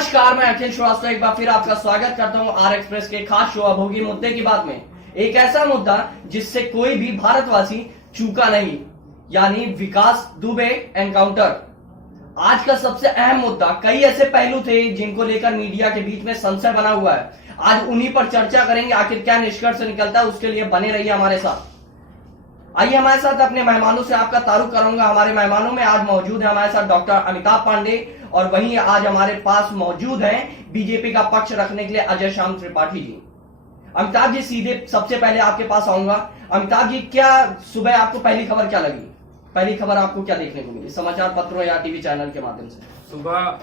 नमस्कार, मैं अखिल श्रीवास्तव एक बार फिर आपका स्वागत करता हूं आर एक्सप्रेस के खास शो अभोगी मुद्दे की बात में। एक ऐसा मुद्दा जिससे कोई भी भारतवासी चूका नहीं, यानी विकास दुबे एनकाउंटर। आज का सबसे अहम मुद्दा। कई ऐसे पहलू थे जिनको लेकर मीडिया के बीच में संशय बना हुआ है। आज उन्हीं पर चर्चा करेंगे। आखिर क्या निष्कर्ष निकलता है, उसके लिए बने रहिए हमारे साथ। आइए हमारे साथ अपने मेहमानों से आपका तारुफ करूंगा। हमारे मेहमानों में आज मौजूद है हमारे साथ डॉक्टर अमिताभ पांडे, और वहीं आज हमारे पास मौजूद हैं बीजेपी का पक्ष रखने के लिए अजय श्याम त्रिपाठी जी। अमिताभ जी, सीधे सबसे पहले आपके पास आऊंगा। अमिताभ जी, क्या सुबह आपको पहली खबर क्या लगी? पहली खबर आपको क्या देखने को मिली, समाचार पत्रों या टीवी चैनल के माध्यम से? सुबह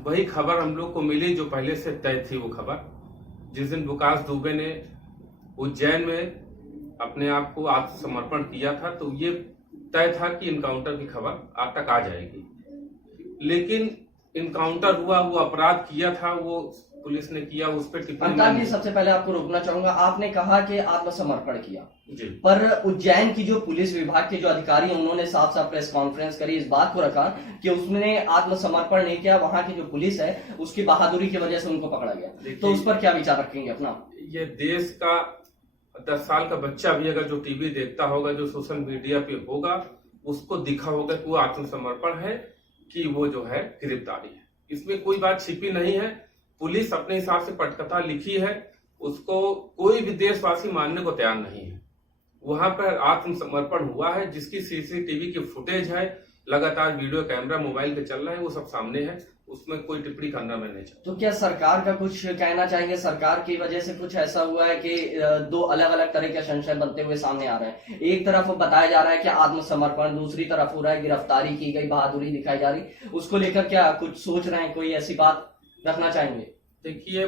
वही खबर हम लोग को मिली जो पहले से तय थी। वो खबर जिस दिन विकास दुबे ने उज्जैन में अपने आप को आत्मसमर्पण किया था, तो ये तय था कि इनकाउंटर की खबर आज तक आ जाएगी। लेकिन इनकाउंटर हुआ, वो अपराध किया था, वो पुलिस ने किया, उस पर टिप्पणी। सबसे पहले आपको रोकना चाहूंगा। आपने कहा कि आत्मसमर्पण किया जी, पर उज्जैन की जो पुलिस विभाग के जो अधिकारी हैं उन्होंने साफ साफ प्रेस कॉन्फ्रेंस करी, इस बात को रखा कि उसने आत्मसमर्पण नहीं किया, वहां की जो पुलिस है उसकी बहादुरी की वजह से उनको पकड़ा गया। तो उस पर क्या विचार रखेंगे अपना? ये देश का 10 साल का बच्चा भी अगर जो टीवी देखता होगा, जो सोशल मीडिया पे होगा, उसको दिखा होगा कि वो आत्मसमर्पण है कि वो जो है गिरफ्तारी है। इसमें कोई बात छिपी नहीं है। पुलिस अपने हिसाब से पटकथा लिखी है, उसको कोई भी देशवासी मानने को तैयार नहीं है। वहां पर आत्मसमर्पण हुआ है, जिसकी सीसीटीवी की फुटेज है, लगातार वीडियो कैमरा मोबाइल पे चल रहा है, वो सब सामने है। उसमें कोई टिप्पणी करना मैं नहीं चाहता। तो क्या सरकार का कुछ कहना चाहेंगे? सरकार की वजह से कुछ ऐसा हुआ है कि दो अलग अलग तरह के संशय बनते हुए सामने आ रहे हैं। एक तरफ बताया जा रहा है कि आत्मसमर्पण, दूसरी तरफ हो रहा है गिरफ्तारी की गई, बहादुरी दिखाई जा रही। उसको लेकर क्या कुछ सोच रहे हैं, कोई ऐसी बात रखना चाहेंगे? देखिए,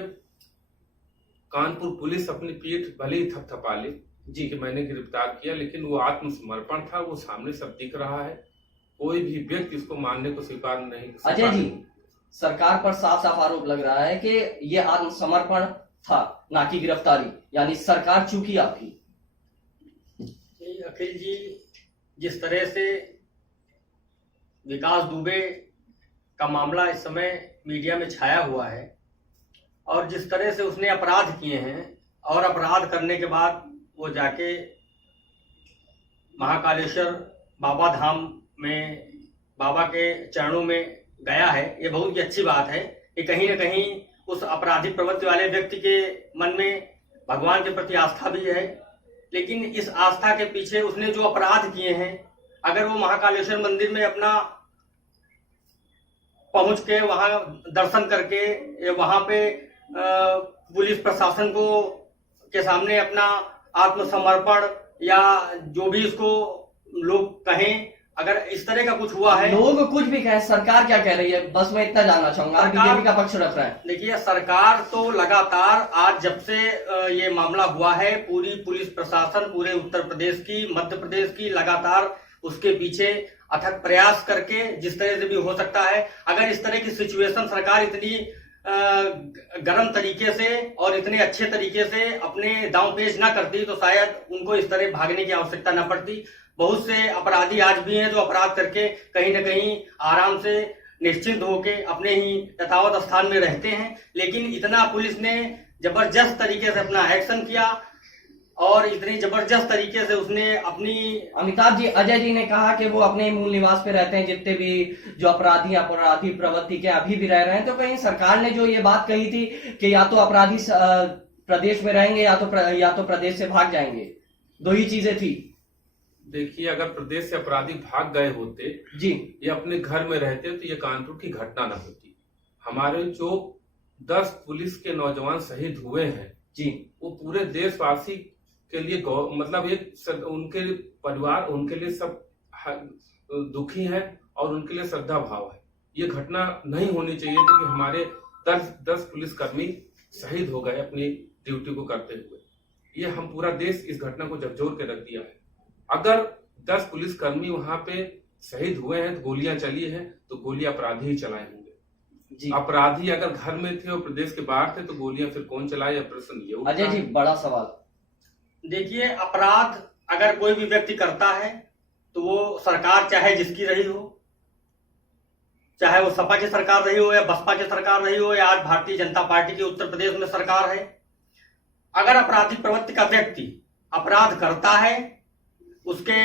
कानपुर पुलिस अपनी पीठ भले ही थपथपा ले जी कि मैंने गिरफ्तार किया, लेकिन वो आत्मसमर्पण था, वो सामने सब दिख रहा है। कोई भी व्यक्ति इसको मानने को स्वीकार नहीं। अजय जी, सरकार पर साफ साफ आरोप लग रहा है कि ये आत्मसमर्पण था, ना कि गिरफ्तारी, यानी सरकार चूकी आपकी। अखिल जी, जिस तरह से विकास दुबे का मामला इस समय मीडिया में छाया हुआ है और जिस तरह से उसने अपराध किए हैं, और अपराध करने के बाद वो जाके महाकालेश्वर बाबा धाम में बाबा के चरणों में गया है, ये बहुत ही अच्छी बात है कि कहीं न कहीं उस आपराधिक प्रवृत्ति वाले व्यक्ति के मन में भगवान के प्रति आस्था भी है। लेकिन इस आस्था के पीछे उसने जो अपराध किए हैं, अगर वो महाकालेश्वर मंदिर में अपना पहुंच के वहां दर्शन करके वहां पे पुलिस प्रशासन को के सामने अपना आत्मसमर्पण या जो भी इसको लोग कहें, अगर इस तरह का कुछ हुआ है, लोग कुछ भी कहें, सरकार क्या कह रही है, बस मैं इतना जानना चाहूंगा। बीजेपी का पक्ष रख रहा है। देखिए, सरकार तो लगातार आज जब से ये मामला हुआ है, पूरी पुलिस प्रशासन पूरे उत्तर प्रदेश की, मध्य प्रदेश की, लगातार उसके पीछे अथक प्रयास करके जिस तरह से भी हो सकता है, अगर इस तरह की सिचुएशन सरकार इतनी गर्म तरीके से और इतने अच्छे तरीके से अपने दांव पेश ना करती, तो शायद उनको इस तरह भागने की आवश्यकता न पड़ती। बहुत से अपराधी आज भी हैं जो अपराध करके कहीं न कहीं आराम से निश्चिंत होके अपने ही यथावत स्थान में रहते हैं। लेकिन इतना पुलिस ने जबरदस्त तरीके से अपना एक्शन किया और इतनी जबरदस्त तरीके से उसने अपनी। अमिताभ जी, अजय जी ने कहा कि वो अपने मूल निवास पे रहते हैं, जितने भी जो अपराधी प्रवृत्ति के अभी भी रह रहे हैं। तो कहीं सरकार ने जो ये बात कही थी कि या तो अपराधी प्रदेश में रहेंगे या तो प्रदेश से भाग जाएंगे, दो ही चीजें थी। देखिए, अगर प्रदेश से अपराधी भाग गए होते जी या अपने घर में रहते तो ये कानपुर की घटना न होती। हमारे जो 10 पुलिस के नौजवान शहीद हुए हैं जी, वो पूरे देशवासी के लिए मतलब एक उनके परिवार, उनके लिए सब दुखी हैं और उनके लिए श्रद्धा भाव है। ये घटना नहीं होनी चाहिए थी कि हमारे 10 पुलिसकर्मी शहीद हो गए अपनी ड्यूटी को करते हुए। ये हम पूरा देश इस घटना को झकझोर के रख दिया है। अगर 10 पुलिसकर्मी वहां पे शहीद हुए हैं, तो गोलियां चली हैं, तो गोली अपराधी ही चलाए होंगे। अपराधी अगर घर में थे और प्रदेश के बाहर थे, तो गोलियां फिर कौन चलाए? प्रश्न ये। अजय जी, बड़ा सवाल। देखिए, अपराध अगर कोई भी व्यक्ति करता है तो वो सरकार चाहे जिसकी रही हो, चाहे वो सपा की सरकार रही हो या बसपा की सरकार रही हो या आज भारतीय जनता पार्टी की उत्तर प्रदेश में सरकार है, अगर अपराधी प्रवृत्ति का व्यक्ति अपराध करता है, उसके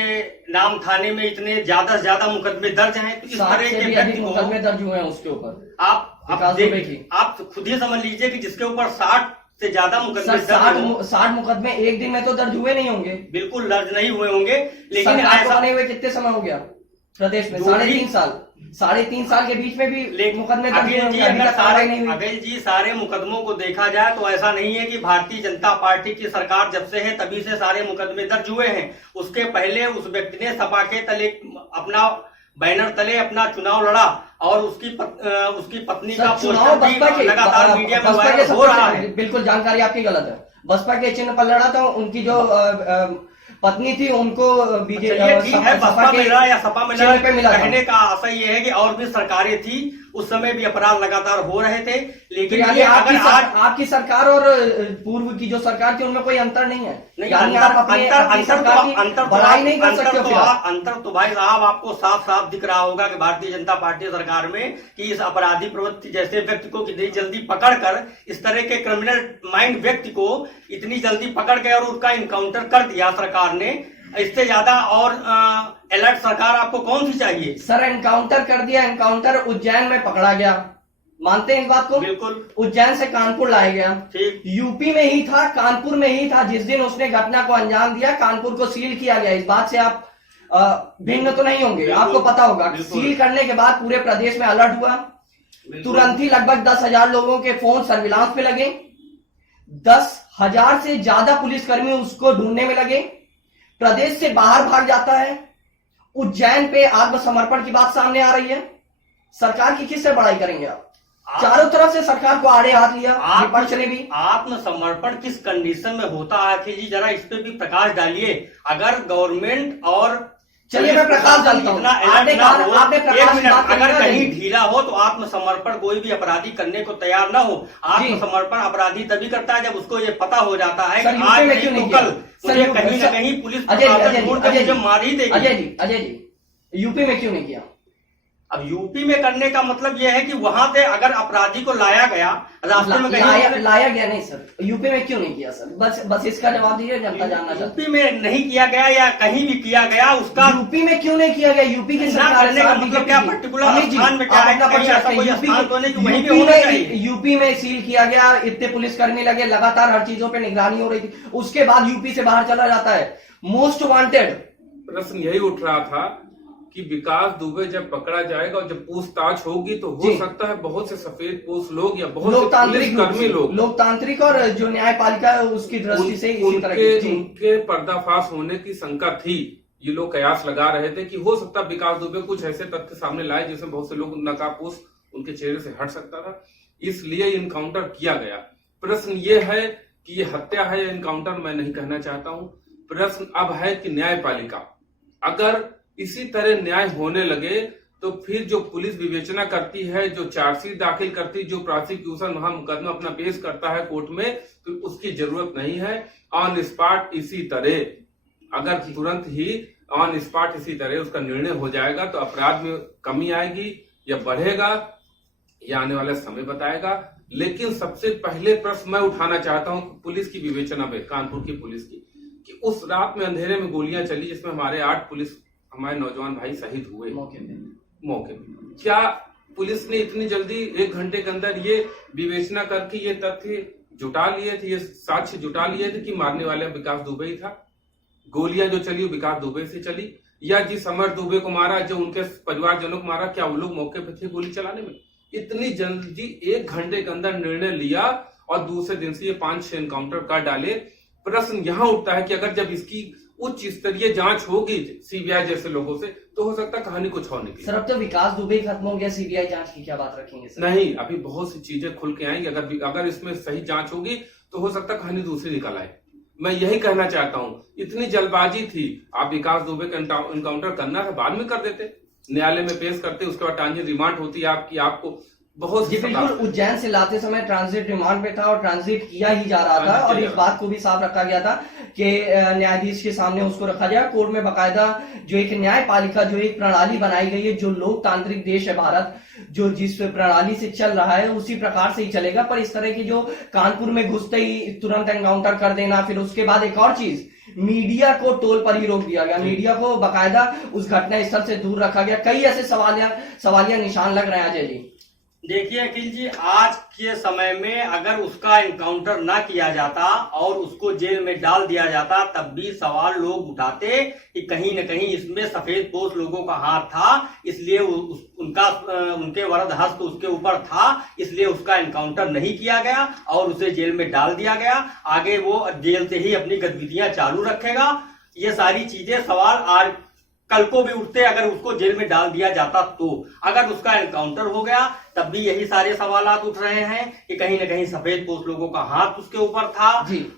नाम थाने में इतने ज्यादा से ज्यादा मुकदमे दर्ज हैं, तो इस 60 तरह से के भी व्यक्ति अधिक को मुकदमे दर्ज हुए हैं उसके ऊपर। आप खुद ही समझ लीजिए कि जिसके ऊपर 60 से ज्यादा मुकदमे दर्ज हो, 60 मुकदमे एक दिन में तो दर्ज हुए नहीं होंगे, बिल्कुल दर्ज नहीं हुए होंगे, लेकिन सरकार को ऐसा बने हुए कितने समय हो गया प्रदेश में? 3.5 साल के बीच में भी मुकदमे दर्ज हुए होंगे, अभी तक कार्रवाई नहीं हुई। अखिल जी, सारे मुकदमों को देखा जाए तो ऐसा नहीं है कि भारतीय जनता पार्टी की सरकार जब से है तभी से सारे मुकदमे दर्ज हुए हैं। उसके पहले उस व्यक्ति ने सपा के तले अपना बैनर तले अपना चुनाव लड़ा और उसकी पत्नी का चुनाव बसपा के लगातार मीडिया में बसपा के वायरल हो रहा है। बिल्कुल जानकारी आपकी गलत है। बसपा के चिन्ह पर लड़ा था, उनकी जो पत्नी थी उनको बीजेपी बसपा में लड़ा या सपा में लड़ा, पे मिला। कहने का आशय ये है कि और भी सरकारें थी उस समय भी अपराध लगातार हो रहे थे, लेकिन यानी ये अगर आज आपकी सरकार और पूर्व की जो सरकार थी उनमें कोई अंतर नहीं है। नहीं, यानी आप अपनी सरकार की बड़ाई नहीं कर सकते हो। अंतर तो भाई साहब आपको साफ साफ दिख रहा होगा कि भारतीय जनता पार्टी सरकार में कि इस अपराधी प्रवृत्ति जैसे व्यक्ति को कितनी जल्दी पकड़कर इस तरह के क्रिमिनल माइंड व्यक्ति को इतनी जल्दी पकड़ के और उसका इनकाउंटर कर दिया सरकार ने। इससे ज्यादा और अलर्ट सरकार आपको कौन सी चाहिए? सर एनकाउंटर कर दिया, एनकाउंटर उज्जैन में पकड़ा गया, मानते हैं इस बात को? बिल्कुल। उज्जैन से कानपुर लाया गया, ठीक। यूपी में ही था, कानपुर में ही था जिस दिन उसने घटना को अंजाम दिया, कानपुर को सील किया गया। इस बात से आप भिन्न तो नहीं होंगे, आपको पता होगा। सील करने के बाद पूरे प्रदेश में अलर्ट हुआ, तुरंत ही लगभग 10,000 लोगों के फोन सर्विलांस पे लगे, 10,000 से ज्यादा पुलिसकर्मी उसको ढूंढने में लगे, प्रदेश से बाहर भाग जाता है। उज्जैन पे आत्मसमर्पण की बात सामने आ रही है। सरकार की किससे बड़ाई करेंगे आप? चारों तरफ से सरकार को आड़े हाथ लिया विपक्ष ने भी। आत्मसमर्पण किस कंडीशन में होता है आखिर जी, जरा इस पे भी प्रकाश डालिए। अगर गवर्नमेंट और चलिए मैं प्रकाश डालता हूं। आपने प्रकाश अगर कहीं ढीला हो तो आत्मसमर्पण कोई भी अपराधी करने को तैयार ना हो। आत्मसमर्पण अपराधी तभी करता है जब उसको ये पता हो जाता है कि आज नहीं तो कल मुझे कहीं ना कहीं पुलिस मार ही देगी। अजय जी, यूपी में क्यों नहीं किया? अब यूपी में करने का मतलब यह है कि वहां से अगर अपराधी को लाया गया, रास्ते में लाया गया नहीं सर, यूपी में क्यों नहीं किया सर? बस इसका जवाब दीजिए, जनता जानना चाहती है। यूपी में नहीं किया गया या कहीं भी किया गया उसका यूपी में क्यों नहीं किया गया? यूपी की सरकार करने का मतलब क्या पर्टिकुलर स्थान में क्या है? यूपी में सील किया गया, इतने पुलिसकर्मी लगे, लगातार हर चीजों पे निगरानी हो रही थी, उसके बाद यूपी से बाहर चला जाता है। मोस्ट वांटेड प्रश्न यही उठ रहा था कि विकास दुबे जब पकड़ा जाएगा और जब पूछताछ होगी तो हो सकता है बहुत से सफेद पोस्ट लोग या बहुत से पुलिसकर्मी लोग, लोकतांत्रिक और जो न्यायपालिका है उसकी दृष्टि से इसी तरह उनके पर्दाफाश होने की शंका थी। ये लोग कयास लगा रहे थे कि हो सकता है विकास दुबे कुछ ऐसे तथ्य सामने लाए जिसमें बहुत से लोग नकाबपोश उनके चेहरे से हट सकता था, इसलिए इनकाउंटर किया गया। प्रश्न ये है कि ये हत्या है या इनकाउंटर, मैं नहीं कहना चाहता हूं। प्रश्न अब है कि न्यायपालिका अगर इसी तरह न्याय होने लगे तो फिर जो पुलिस विवेचना करती है, जो चार्जशीट दाखिल करती है, जो प्रोसिक्यूशन वहां मुकदमा अपना पेश करता है कोर्ट में, तो उसकी जरूरत नहीं है। ऑन स्पॉट इसी तरह अगर तुरंत ही ऑन स्पॉट इसी तरह उसका निर्णय हो जाएगा तो अपराध में कमी आएगी या बढ़ेगा, या आने वाला समय बताएगा। लेकिन सबसे पहले प्रश्न मैं उठाना चाहता हूं पुलिस की विवेचना पे, कानपुर की पुलिस की, कि उस रात में अंधेरे में गोलियां चली जिसमें हमारे 8 हमारे नौजवान भाई शहीद हुए मौके पे। क्या पुलिस ने इतनी जल्दी 1 घंटे के अंदर ये विवेचना करके ये तथ्य जुटा लिए थे, ये साक्ष्य जुटा लिए थे कि मारने वाले विकास दुबे ही था? गोलियां जो चली वो विकास दुबे से चली, या जिस अमर दुबे को मारा, जो उनके परिवारजनों को मारा, क्या वो लोग मौके पे थे गोली चलाने में? इतनी जल्दी 1 घंटे के अंदर निर्णय लिया और दूसरे दिन से ये 5-6 एनकाउंटर कर डाले। प्रश्न यहां उठता है कि अगर जब इसकी उच्च स्तरीय जांच होगी सीबीआई जैसे लोगों से तो हो सकता है कहानी कुछ और निकले। सर अब तो विकास दुबे खत्म हो गया, सीबीआई जांच की क्या बात रखेंगे सर? नहीं, अभी बहुत सी चीजें खुल के आएंगी। अगर इसमें सही जांच होगी तो हो सकता है कहानी दूसरी निकल आए। मैं यही कहना चाहता हूं, इतनी जल्दबाजी थी, आप विकास दुबे का इनकाउंटर करना था बाद में कर देते, न्यायालय में पेश करते, उसके बाद टांजी रिमांड होती आपकी, आपको बहुत जी बिल्कुल, उज्जैन से लाते समय ट्रांजिट रिमांड पे था और ट्रांजिट किया ही जा रहा था, और इस बात को भी साफ रखा गया था कि न्यायाधीश के सामने उसको रखा जाए। कोर्ट में बाकायदा जो एक न्यायपालिका, जो एक प्रणाली बनाई गई है, जो लोकतांत्रिक देश है भारत, जो जिस प्रणाली से चल रहा है उसी प्रकार से ही चलेगा। पर इस तरह की जो कानपुर में घुसते ही तुरंत एनकाउंटर कर देना, फिर उसके बाद एक और चीज, मीडिया को टोल पर ही रोक दिया गया, मीडिया को बाकायदा उस घटना स्थल से दूर रखा गया। कई ऐसे सवालिया निशान लग रहे हैं अजय जी। देखिए अखिल जी, आज के समय में अगर उसका एनकाउंटर ना किया जाता और उसको जेल में डाल दिया जाता, तब भी सवाल लोग उठाते कि कहीं न कहीं इसमें सफेद पोश लोगों का हाथ था, इसलिए उनके वरद हस्त उसके ऊपर था, इसलिए उसका एनकाउंटर नहीं किया गया और उसे जेल में डाल दिया गया। आगे वो जेल से ही अपनी गतिविधियां चालू रखेगा। ये सारी चीजें सवाल आज कल को भी उठते अगर उसको जेल में डाल दिया जाता तो। अगर उसका एनकाउंटर हो गया तब भी यही सारे सवालात उठ रहे हैं कि कहीं न कहीं सफेद पोश लोगों का हाथ उसके ऊपर था,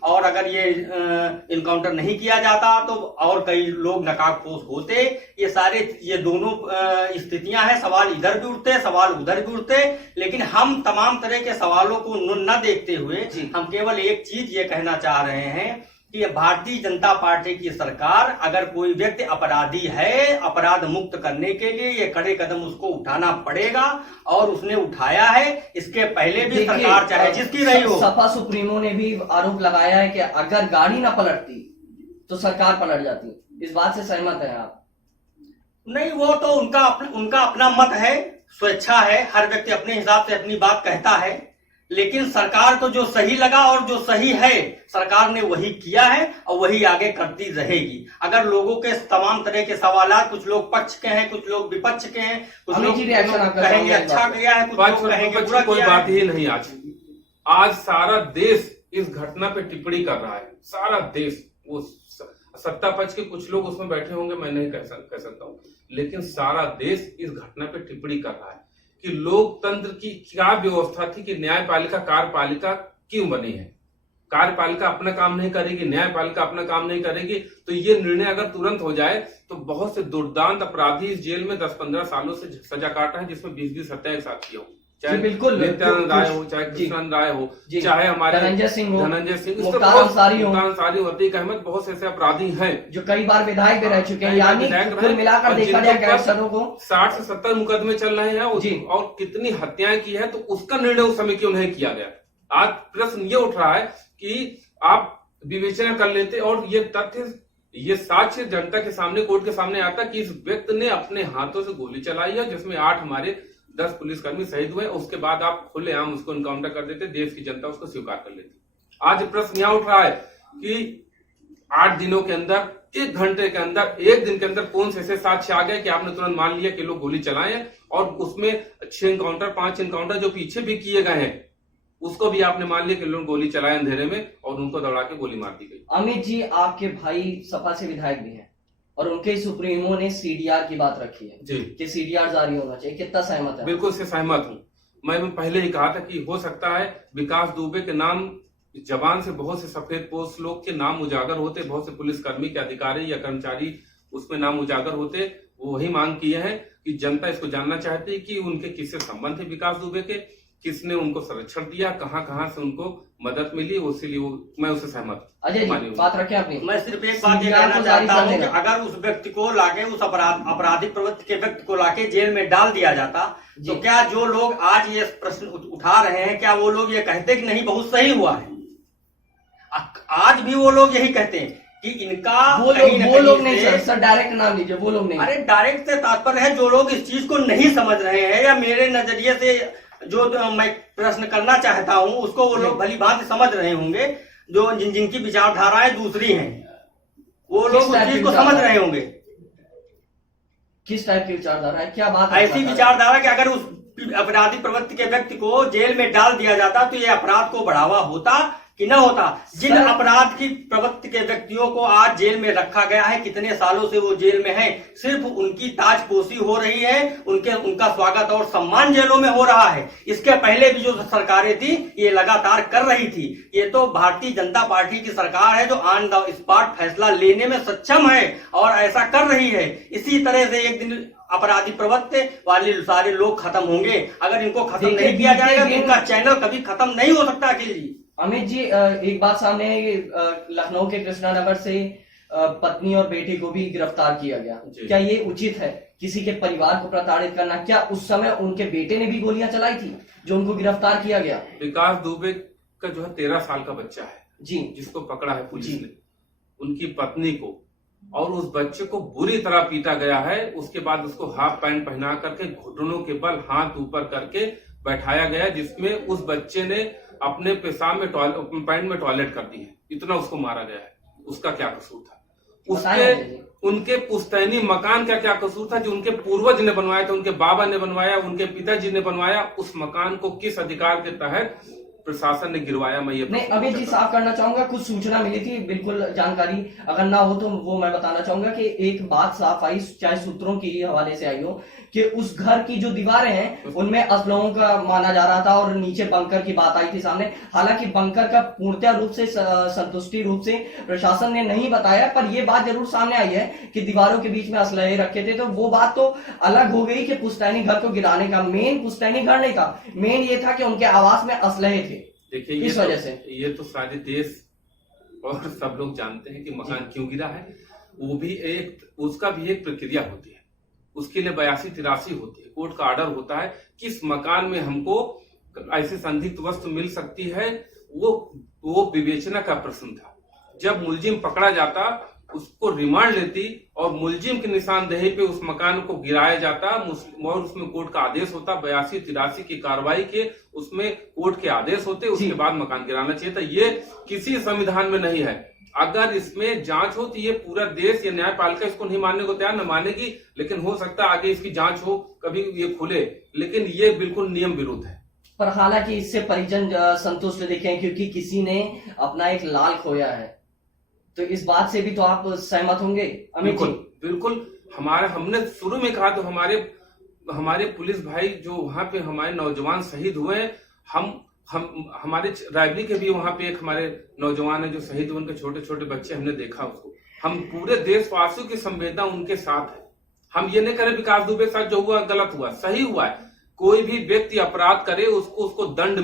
और अगर ये एनकाउंटर नहीं किया जाता तो और कई लोग नकाबपोश होते। ये दोनों स्थितियां हैं, सवाल इधर भी उठते, सवाल उधर भी उठते, लेकिन हम तमाम तरह के सवालों को न देखते हुए हम केवल एक चीज ये कहना चाह रहे हैं कि भारतीय जनता पार्टी की सरकार, अगर कोई व्यक्ति अपराधी है, अपराध मुक्त करने के लिए ये कड़े कदम उसको उठाना पड़ेगा और उसने उठाया है। इसके पहले भी सरकार चाहे जिसकी रही हो। सपा सुप्रीमो ने भी आरोप लगाया है कि अगर गाड़ी ना पलटती तो सरकार पलट जाती। इस बात से सहमत है आप? नहीं, वो तो उनका अपना मत है, स्वेच्छा है, हर व्यक्ति अपने हिसाब से अपनी बात कहता है, लेकिन सरकार को जो सही लगा और जो सही है सरकार ने वही किया है और वही आगे करती रहेगी। अगर लोगों के तमाम तरह के सवालात, कुछ लोग पक्ष के हैं, कुछ लोग विपक्ष के हैं, कुछ लोग कहेंगे अच्छा किया है, कुछ लोग कहेंगे बुरा किया है। कोई बात ही नहीं। आज सारा देश इस घटना पे टिप्पणी कर रहा है, सारा देश। वो सत्ता पक्ष के कुछ लोग उसमें बैठे होंगे, मैं नहीं कह सकता हूँ, लेकिन सारा देश इस घटना पे टिप्पणी कर रहा है कि लोकतंत्र की क्या व्यवस्था थी कि न्यायपालिका कार्यपालिका क्यों बनी है। कार्यपालिका अपना काम नहीं करेगी, न्यायपालिका अपना काम नहीं करेगी, तो ये निर्णय अगर तुरंत हो जाए तो बहुत से दुर्दांत अपराधी इस जेल में 10-15 सालों से सजा काटा है, जिसमें 20-20 हत्याएं एक साथ किया हो, चाहे नित्यानंद राय हो, चाहे कृष्णन राय हो, चाहे हमारे धनंजय सिंह, मुख्तार अंसारी, अतीक अहमद, बहुत से ऐसे अपराधी हैं जो कई बार विधायक भी रह चुके हैं। यानी कुल मिलाकर देखा जाए गैंगस्टरों को 60 से 70 मुकदमे चल रहे हैं और कितनी हत्याएं की है, तो उसका निर्णय उस समय क्यों नहीं किया गया। आज प्रश्न ये उठ रहा है कि आप विवेचना कर लेते और ये तथ्य, ये साक्ष्य जनता के सामने, कोर्ट के सामने आता कि इस व्यक्ति ने अपने हाथों से गोली चलाई है, जिसमें 8 हमारे 10 पुलिसकर्मी शहीद हुए। उसके बाद आप खुलेआम उसको इनकाउंटर कर देते, देश की जनता उसको स्वीकार कर लेती। आज प्रश्न यहां उठ रहा है कि 8 दिनों के अंदर, 1 घंटे के अंदर, 1 दिन के अंदर कौन से ऐसे साक्ष्य आ गए कि आपने तुरंत मान लिया कि लोग गोली चलाए, और उसमें 6 एनकाउंटर 5 एनकाउंटर जो पीछे भी किए गए हैं उसको भी आपने मान लिया कि लोग गोली चलाए अंधेरे में और उनको दौड़ा के गोली मार दी गई। अमित जी, आपके भाई सपा से विधायक भी हैं और उनके सुप्रीमो ने सीडीआर की बात रखी है जी कि सीडीआर जारी होना चाहिए, कितना सहमत है? बिल्कुल से सहमत हूँ। मैं पहले ही कहा था कि हो सकता है विकास दुबे के नाम जबान से बहुत से सफेद पोश लोग के नाम उजागर होते, बहुत से पुलिसकर्मी के अधिकारी या कर्मचारी उसमें नाम उजागर होते। वो वही मांग किए हैं कि जनता इसको जानना चाहती है कि उनके किससे संबंध है विकास दुबे के, किसने उनको संरक्षण दिया, कहां से उनको मदद मिली, इसीलिए मैं उससे सहमत। अजय जी, बात रखें अपनी। मैं सिर्फ एक बात ये कहना चाहता हूँ कि अगर उस व्यक्ति को लाके, उस आपराधिक प्रवृत्ति के व्यक्ति को लाके जेल में डाल दिया जाता, तो क्या जो लोग आज ये प्रश्न उठा रहे हैं, क्या वो लोग ये कहते कि नहीं बहुत सही हुआ है? आज भी वो लोग यही कहते हैं कि इनका वो लोग नहीं सर, डायरेक्ट नाम लीजिए, वो लोग नहीं। अरे डायरेक्ट से तात्पर्य है जो लोग इस चीज को नहीं समझ रहे हैं, या मेरे नजरिए से जो मैं प्रश्न करना चाहता हूं उसको वो लोग भली भांति समझ रहे होंगे, जो जिनकी विचारधाराएं दूसरी हैं, वो लोग उस चीज को समझ रहे होंगे। किस टाइप की विचारधारा है, क्या बात? ऐसी विचारधारा कि अगर उस अपराधी प्रवृत्ति के व्यक्ति को जेल में डाल दिया जाता तो ये अपराध को बढ़ावा होता, कि न होता। जिन अपराध की प्रवृत्ति के व्यक्तियों को आज जेल में रखा गया है, कितने सालों से वो जेल में हैं, सिर्फ उनकी ताजपोशी हो रही है, उनका स्वागत और सम्मान जेलों में हो रहा है। इसके पहले भी जो सरकारें थी ये लगातार कर रही थी। ये तो भारतीय जनता पार्टी की सरकार है जो ऑन द स्पॉट फैसला लेने में सक्षम है और ऐसा कर रही है। इसी तरह से एक दिन अपराधी प्रवृत्ति वाले सारे लोग खत्म होंगे। अगर इनको खत्म नहीं किया जाएगा तो इनका चैनल कभी खत्म नहीं हो सकता। अखिल जी, अमित जी, एक बात सामने है कि लखनऊ के कृष्णानगर से पत्नी और बेटे को भी गिरफ्तार किया गया। क्या ये उचित है किसी के परिवार को प्रताड़ित करना? क्या उस समय उनके बेटे ने भी गोलियां चलाई थी जो उनको गिरफ्तार किया गया? विकास दुबे का जो है 13 साल का बच्चा है जी, जिसको पकड़ा है पुलिस ने, उनकी पत्नी को और उस बच्चे को बुरी तरह पीटा गया है। उसके बाद उसको हाफ पैंट पहना करके घुटनों के बल हाथ ऊपर करके बैठाया गया, जिसमें उस बच्चे ने अपने पेशाब में पैंट में टॉयलेट कर दी है। इतना उसको मारा गया है। उसका क्या कसूर था? उनके पुश्तैनी मकान का क्या कसूर था जो उनके पूर्वज ने बनवाया था, उनके बाबा ने बनवाया, उनके पिताजी ने बनवाया? उस मकान को किस अधिकार के तहत प्रशासन ने गिरवाया? मैं ये नहीं, अभी जी साफ करना चाहूंगा, कुछ सूचना मिली थी, बिल्कुल जानकारी अगर ना हो तो वो मैं बताना चाहूंगा कि एक बात साफ आई, चाहे सूत्रों के हवाले से आई हो, कि उस घर की जो दीवारें हैं उनमें असलहों का माना जा रहा था और नीचे बंकर की बात आई थी सामने। हालांकि बंकर का पूर्णतः रूप से संतुष्टि रूप से प्रशासन ने नहीं बताया, पर यह बात जरूर सामने आई है कि दीवारों के बीच में असलहे रखे थे। तो वो बात तो अलग हो गई कि पुश्तैनी घर को गिराने का मेन पुश्तैनी घर नहीं था, मेन ये था कि उनके आवास में असलहे थे। देखिए, इस वजह से ये तो सारे देश और सब लोग जानते हैं कि मकान क्यों गिरा है। वो भी उसका भी एक प्रक्रिया होती है, उसके लिए 82-83 होती है, कोर्ट का ऑर्डर होता है किस मकान में हमको ऐसी संदिग्ध वस्तु मिल सकती है। वो विवेचना का प्रश्न था। जब मुलजिम पकड़ा जाता उसको रिमांड लेती और मुलजिम की निशानदेही पे उस मकान को गिराया जाता और उसमें कोर्ट का आदेश होता। 82-83 की कार्रवाई के उसमें कोर्ट के आदेश होते, उसके बाद मकान गिराना चाहिए था। ये किसी संविधान में नहीं है। अगर इसमें जांच हो तो ये पूरा देश, ये न्यायपालिका इसको नहीं मानने को तैयार, न मानेगी, लेकिन हो सकता है आगे इसकी जांच हो, कभी ये खुले, लेकिन ये बिल्कुल नियम विरुद्ध है। पर हालांकि इससे परिजन संतुष्ट दिखे क्योंकि किसी ने अपना एक लाल खोया है, तो इस बात से भी तो आप सहमत होंगे अमित जी? बिल्कुल। हमने शुरू में कहा तो हमारे पुलिस भाई जो वहां पे हमारे नौजवान शहीद हुए हैं, हमारे रायबरी के भी वहां पे एक हमारे नौजवान है जो शहीद हुए, उनके छोटे छोटे बच्चे, हमने देखा उसको। हम पूरे देशवासियों की संवेदना उनके साथ है। हम ये नहीं करे विकास दुबे के साथ जो हुआ गलत हुआ, सही हुआ है। कोई भी व्यक्ति अपराध करे उसको दंड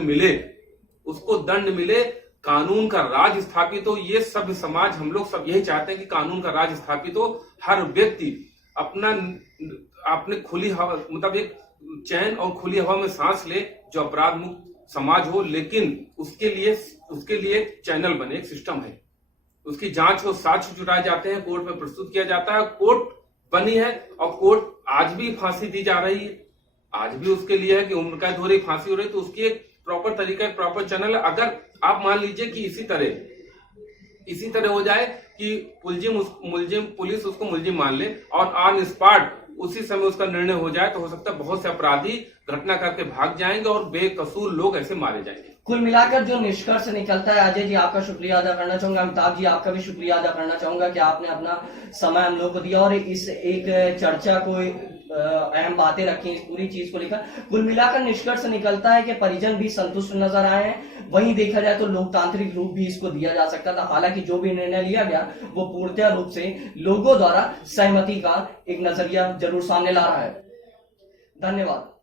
मिले, कानून का राज स्थापित हो। ये सभ्य समाज, हम लोग सब यही चाहते हैं कि कानून का राज स्थापित हो। हर व्यक्ति अपने खुली हवा, मतलब एक चैन और खुली हवा में सांस ले, जो अपराध मुक्त समाज हो। लेकिन उसके लिए चैनल बने, एक सिस्टम है, उसकी जांच हो, साक्ष्य जुटाए जाते हैं, कोर्ट में प्रस्तुत किया जाता है। कोर्ट बनी है और कोर्ट आज भी फांसी दी जा रही है, आज भी उसके लिए है कि उम्र कैद हो रही, फांसी हो रही, तो उसकी एक प्रॉपर तरीका, एक प्रॉपर चैनल है। अगर आप मान लीजिए कि इसी तरह हो जाए कि पुलिस उसको मुलजिम मान ले और ऑन स्पॉट उसी समय उसका निर्णय हो जाए, तो हो सकता है बहुत से अपराधी घटना करके भाग जाएंगे और बेकसूर लोग ऐसे मारे जाएंगे। कुल मिलाकर जो निष्कर्ष निकलता है, अजय जी आपका शुक्रिया अदा करना चाहूंगा, अमिताभ जी आपका भी शुक्रिया अदा करना चाहूंगा कि आपने अपना समय हम लोग को दिया और इस एक चर्चा को अहम बातें रखी इस पूरी चीज को लेकर। कुल मिलाकर निष्कर्ष निकलता है कि परिजन भी संतुष्ट नजर आए हैं। वहीं देखा जाए तो लोकतांत्रिक रूप भी इसको दिया जा सकता था। हालांकि जो भी निर्णय लिया गया वो पूर्णतः रूप से लोगों द्वारा सहमति का एक नजरिया जरूर सामने ला रहा है। धन्यवाद।